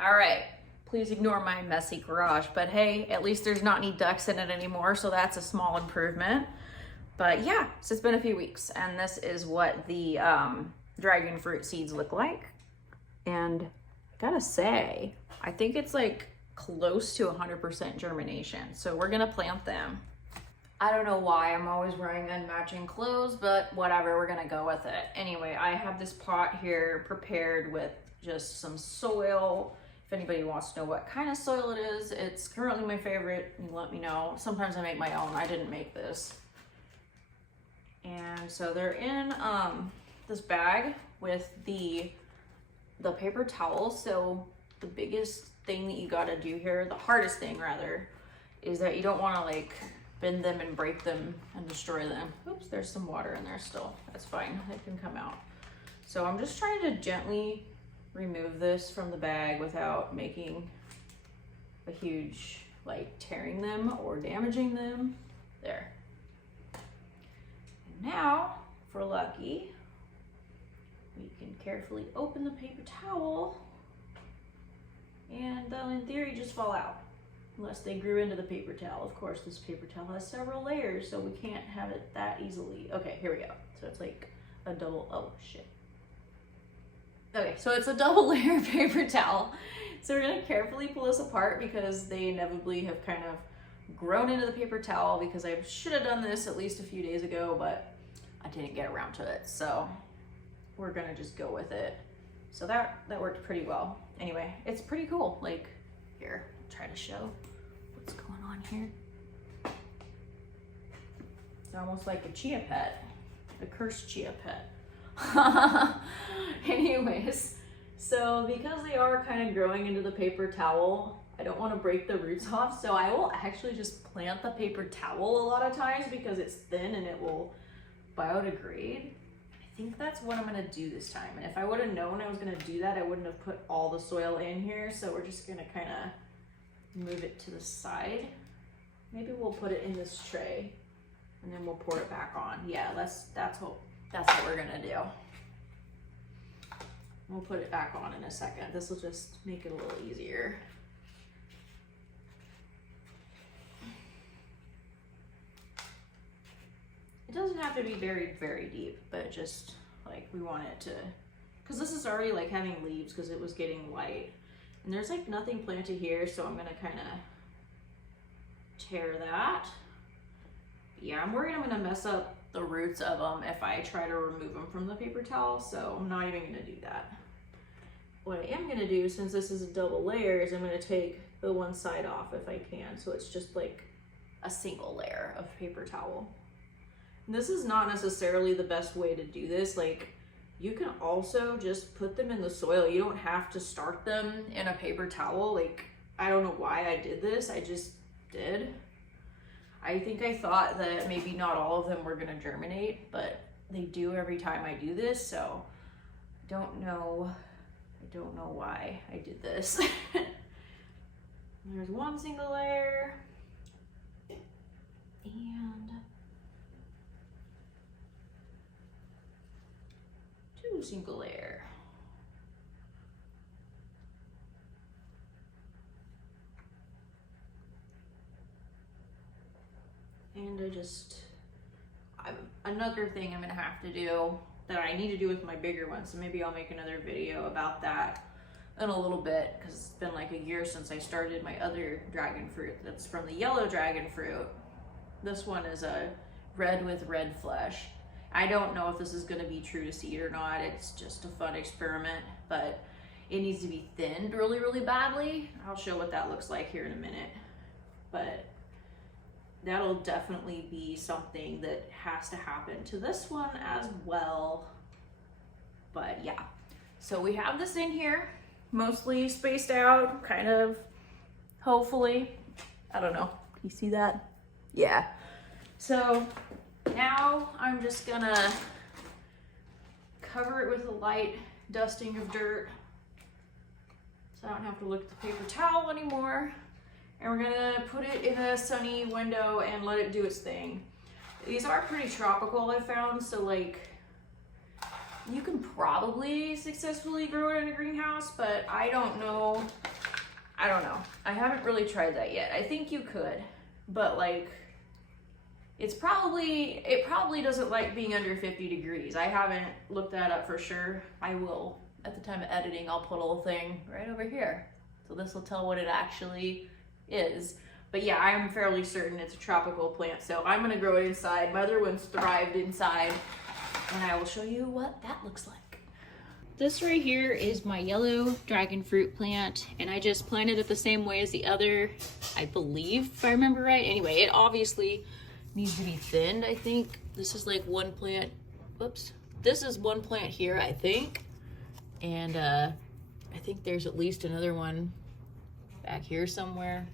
All right, please ignore my messy garage, but hey, at least there's not any ducks in it anymore, so that's a small improvement. But yeah, so it's been a few weeks, and this is what the dragon fruit seeds look like. And I gotta say, I think it's like close to 100% germination, so we're gonna plant them. I don't know why I'm always wearing unmatching clothes, but whatever, we're gonna go with it. Anyway, I have this pot here prepared with just some soil. If anybody wants to know what kind of soil it is, it's currently my favorite. You let me know. Sometimes I make my own. I didn't make this. And so they're in this bag with the paper towel. So the biggest thing that you gotta do here, the hardest thing rather, is that you don't wanna like bend them and break them and destroy them. Oops, there's some water in there still. That's fine, it can come out. So I'm just trying to gently remove this from the bag without making a huge, like tearing them or damaging them. There. And now, for lucky, we can carefully open the paper towel and they'll in theory just fall out. Unless they grew into the paper towel. Of course, this paper towel has several layers, so we can't have it that easily. Okay, here we go. So it's like a double, oh shit. Okay, so it's a double layer paper towel. So we're gonna carefully pull this apart because they inevitably have kind of grown into the paper towel, because I should have done this at least a few days ago, but I didn't get around to it. So we're gonna just go with it. So that worked pretty well. Anyway, it's pretty cool. Like, here, I'll try to show what's going on here. It's almost like a chia pet, a cursed chia pet. Anyways, so because they are kind of growing into the paper towel, I don't want to break the roots off, so I will actually just plant the paper towel a lot of times because it's thin and it will biodegrade. I think that's what I'm gonna do this time, and if I would have known I was gonna do that, I wouldn't have put all the soil in here, so we're just gonna kind of move it to the side. Maybe we'll put it in this tray and then we'll pour it back on. Yeah, that's what we're gonna do. We'll put it back on in a second. This will just make it a little easier. It doesn't have to be buried very deep, but just like we want it to, because this is already like having leaves because it was getting light. And there's like nothing planted here, so I'm gonna kind of tear that. Yeah, I'm worried I'm gonna mess up the roots of them if I try to remove them from the paper towel, so I'm not even gonna do that. What I am gonna do, since this is a double layer, is I'm gonna take the one side off if I can, so it's just like a single layer of paper towel. And this is not necessarily the best way to do this. Like, you can also just put them in the soil. You don't have to start them in a paper towel. Like, I don't know why I did this, I just did. I think I thought that maybe not all of them were gonna germinate, but they do every time I do this, so I don't know why I did this. There's one single layer, and two single layer. And another thing I'm gonna have to do that I need to do with my bigger ones, so maybe I'll make another video about that in a little bit, because it's been like a year since I started my other dragon fruit that's from the yellow dragon fruit. This one is a red with red flesh. I don't know if this is gonna be true to seed or not. It's just a fun experiment, but it needs to be thinned really, really badly. I'll show what that looks like here in a minute. But that'll definitely be something that has to happen to this one as well. But yeah, so we have this in here, mostly spaced out, kind of, hopefully. I don't know, can you see that? Yeah. So now I'm just gonna cover it with a light dusting of dirt so I don't have to look at the paper towel anymore. And we're gonna put it in a sunny window and let it do its thing. These are pretty tropical, I found, so like you can probably successfully grow it in a greenhouse, but I don't know I don't know. I haven't really tried that yet. I think you could, but like, it probably doesn't like being under 50 degrees. I haven't looked that up for sure. I will, at the time of editing, I'll put a little thing right over here. So this will tell what it actually is. But yeah, I'm fairly certain it's a tropical plant, so I'm gonna grow it inside. My other ones thrived inside, and I will show you what that looks like. This right here is my yellow dragon fruit plant, and I just planted it the same way as the other, I believe, if I remember right. Anyway, it obviously needs to be thinned, I think. This is like one plant, whoops. This is one plant here, I think. And I think there's at least another one back here somewhere.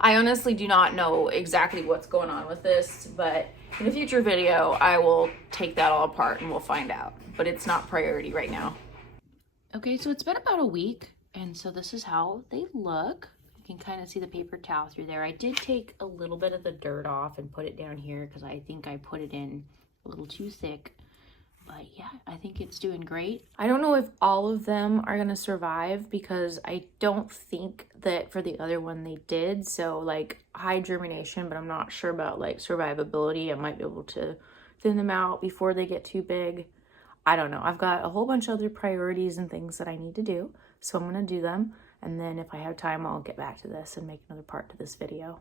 I honestly do not know exactly what's going on with this, but in a future video, I will take that all apart and we'll find out. But it's not priority right now. Okay, so it's been about a week, and so this is how they look. You can kind of see the paper towel through there. I did take a little bit of the dirt off and put it down here because I think I put it in a little too thick. But yeah, I think it's doing great. I don't know if all of them are gonna survive because I don't think that for the other one they did. So like high germination, but I'm not sure about like survivability. I might be able to thin them out before they get too big. I don't know. I've got a whole bunch of other priorities and things that I need to do. So I'm gonna do them. And then if I have time, I'll get back to this and make another part to this video.